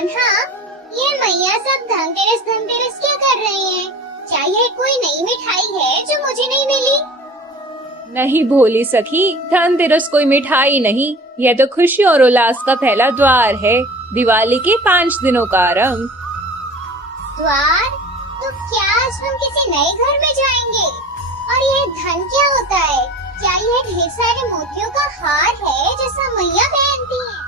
कान्हा, ये मैया सब धनतेरस धनतेरस क्या कर रही हैं? क्या ये कोई नई मिठाई है जो मुझे नहीं मिली? नहीं भोली सखी, धनतेरस कोई मिठाई नहीं, यह तो खुशी और उल्लास का पहला द्वार है। दिवाली के 5 दिनों का आरंभ। द्वार? तो क्या आज हम किसी नए घर में जाएंगे? और ये धन क्या होता है? क्या ये ढेर सारे मोतियों का हार है जैसा मैया पहनती हैं?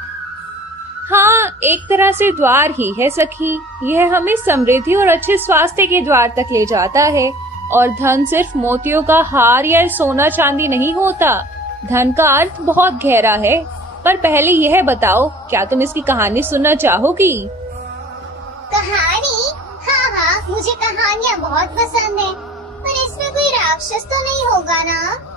हाँ, एक तरह से द्वार ही है सखी। यह हमें समृद्धि और अच्छे स्वास्थ्य के द्वार तक ले जाता है। और धन सिर्फ मोतियों का हार या सोना चांदी नहीं होता। धन का अर्थ बहुत गहरा है। पर पहले यह बताओ, क्या तुम इसकी कहानी सुनना चाहोगी? कहानी? हाँ, मुझे कहानियाँ बहुत पसंद है। पर इसमें कोई राक्षस तो नहीं होगा ना?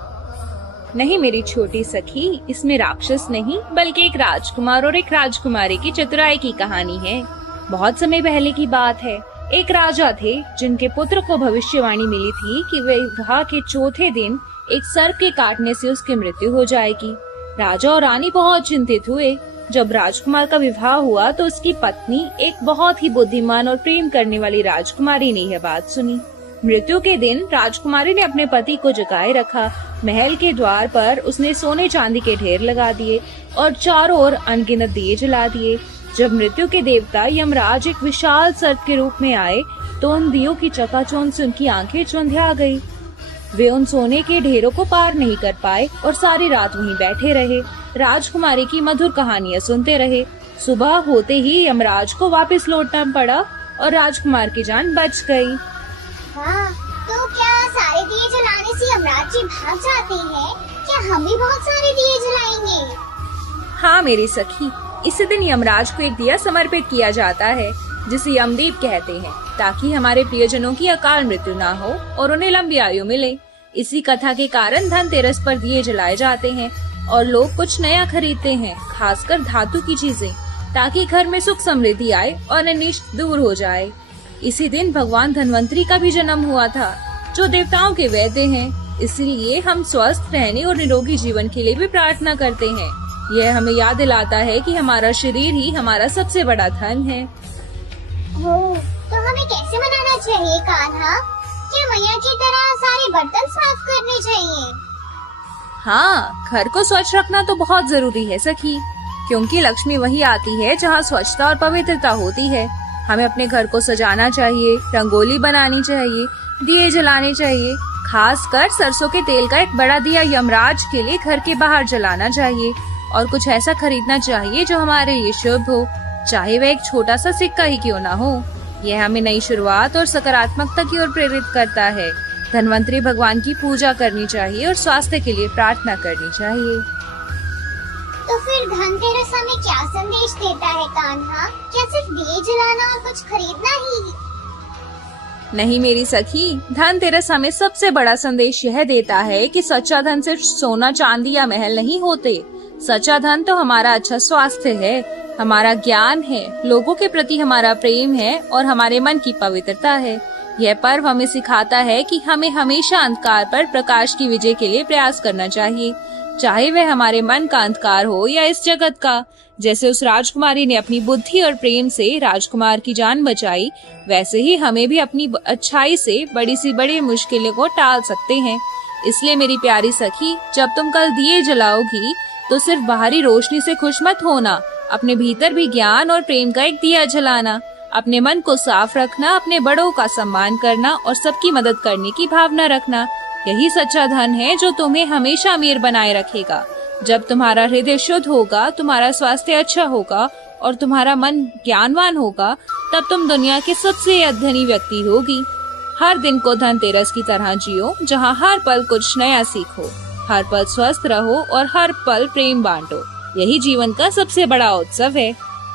नहीं मेरी छोटी सखी, इसमें राक्षस नहीं बल्कि एक राजकुमार और एक राजकुमारी की चतुराई की कहानी है। बहुत समय पहले की बात है। एक राजा थे जिनके पुत्र को भविष्यवाणी मिली थी कि विवाह के चौथे दिन एक सर्प के काटने से उसकी मृत्यु हो जाएगी। राजा और रानी बहुत चिंतित हुए। जब राजकुमार का विवाह हुआ तो उसकी पत्नी, एक बहुत ही बुद्धिमान और प्रेम करने वाली राजकुमारी ने यह बात सुनी। मृत्यु के दिन राजकुमारी ने अपने पति को जगाए रखा। महल के द्वार पर उसने सोने चांदी के ढेर लगा दिए और चारों ओर अनगिनत दिए जला दिए। जब मृत्यु के देवता यमराज एक विशाल सर्प के रूप में आए तो उन दियों की चकाचौंध से उनकी आंखें चौंधिया गई। वे उन सोने के ढेरों को पार नहीं कर पाए और सारी रात वहीं बैठे रहे। राजकुमारी की मधुर कहानियां सुनते रहे। सुबह होते ही यमराज को वापस लौटना पड़ा और राजकुमार की जान बच गई। हाँ, तो क्या सारे दिए जलाने से यमराज जी भाग जाते हैं? क्या हम भी बहुत सारे दिए जलाएंगे? हाँ मेरी सखी, इसी दिन यमराज को एक दिया समर्पित किया जाता है जिसे यमदीप कहते हैं, ताकि हमारे प्रियजनों की अकाल मृत्यु ना हो और उन्हें लंबी आयु मिले। इसी कथा के कारण धनतेरस पर दिए जलाए जाते हैं और लोग कुछ नया खरीदते हैं, खासकर धातु की चीजें, ताकि घर में सुख समृद्धि आए और अनिष्ट दूर हो जाए। इसी दिन भगवान धन्वंतरी का भी जन्म हुआ था, जो देवताओं के वैद्य हैं। इसलिए हम स्वस्थ रहने और निरोगी जीवन के लिए भी प्रार्थना करते हैं। यह हमें याद दिलाता है कि हमारा शरीर ही हमारा सबसे बड़ा धन है। तो हमें कैसे मनाना चाहिए कान्हा? क्या मैया की तरह सारे बर्तन साफ करने चाहिए? हाँ, घर को स्वच्छ रखना तो बहुत जरूरी है सखी, क्योंकि लक्ष्मी वही आती है जहाँ स्वच्छता और पवित्रता होती है। हमें अपने घर को सजाना चाहिए, रंगोली बनानी चाहिए, दिए जलाने चाहिए। खासकर सरसों के तेल का एक बड़ा दिया यमराज के लिए घर के बाहर जलाना चाहिए। और कुछ ऐसा खरीदना चाहिए जो हमारे लिए शुभ हो, चाहे वह एक छोटा सा सिक्का ही क्यों ना हो। यह हमें नई शुरुआत और सकारात्मकता की ओर प्रेरित करता है। धन्वंतरी भगवान की पूजा करनी चाहिए और स्वास्थ्य के लिए प्रार्थना करनी चाहिए। तो फिर धनतेरस हमें क्या संदेश देता है कान्हा? क्या सिर्फ दिए जलाना और कुछ खरीदना ही? नहीं मेरी सखी, धनतेरस हमें सबसे बड़ा संदेश यह देता है कि सच्चा धन सिर्फ सोना चांदी या महल नहीं होते। सच्चा धन तो हमारा अच्छा स्वास्थ्य है, हमारा ज्ञान है, लोगों के प्रति हमारा प्रेम है और हमारे मन की पवित्रता है। यह पर्व हमें सिखाता है कि हमें हमेशा अंधकार पर प्रकाश की विजय के लिए प्रयास करना चाहिए, चाहे वह हमारे मन का अंधकार हो या इस जगत का। जैसे उस राजकुमारी ने अपनी बुद्धि और प्रेम से राजकुमार की जान बचाई, वैसे ही हमें भी अपनी अच्छाई से बड़ी सी बड़ी मुश्किलों को टाल सकते हैं। इसलिए मेरी प्यारी सखी, जब तुम कल दिए जलाओगी तो सिर्फ बाहरी रोशनी से खुश मत होना, अपने भीतर भी ज्ञान और प्रेम का एक दिया जलाना। अपने मन को साफ रखना, अपने बड़ों का सम्मान करना और सबकी मदद करने की भावना रखना। यही सच्चा धन है जो तुम्हें हमेशा अमीर बनाए रखेगा। जब तुम्हारा हृदय शुद्ध होगा, तुम्हारा स्वास्थ्य अच्छा होगा और तुम्हारा मन ज्ञानवान होगा, तब तुम दुनिया के सबसे धनी व्यक्ति होगी। हर दिन को धनतेरस की तरह जियो, जहाँ हर पल कुछ नया सीखो, हर पल स्वस्थ रहो और हर पल प्रेम बांटो। यही जीवन का सबसे बड़ा उत्सव है।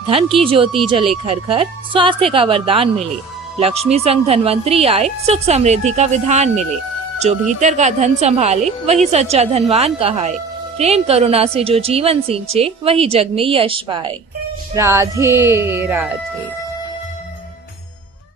धन की ज्योति जले घर घर, स्वास्थ्य का वरदान मिले, लक्ष्मी संग धनवंतरी आए, सुख समृद्धि का विधान मिले। जो भीतर का धन संभाले वही सच्चा धनवान कहाए। प्रेम करुणा से जो जीवन सींचे वही जग में यश पाए। राधे राधे।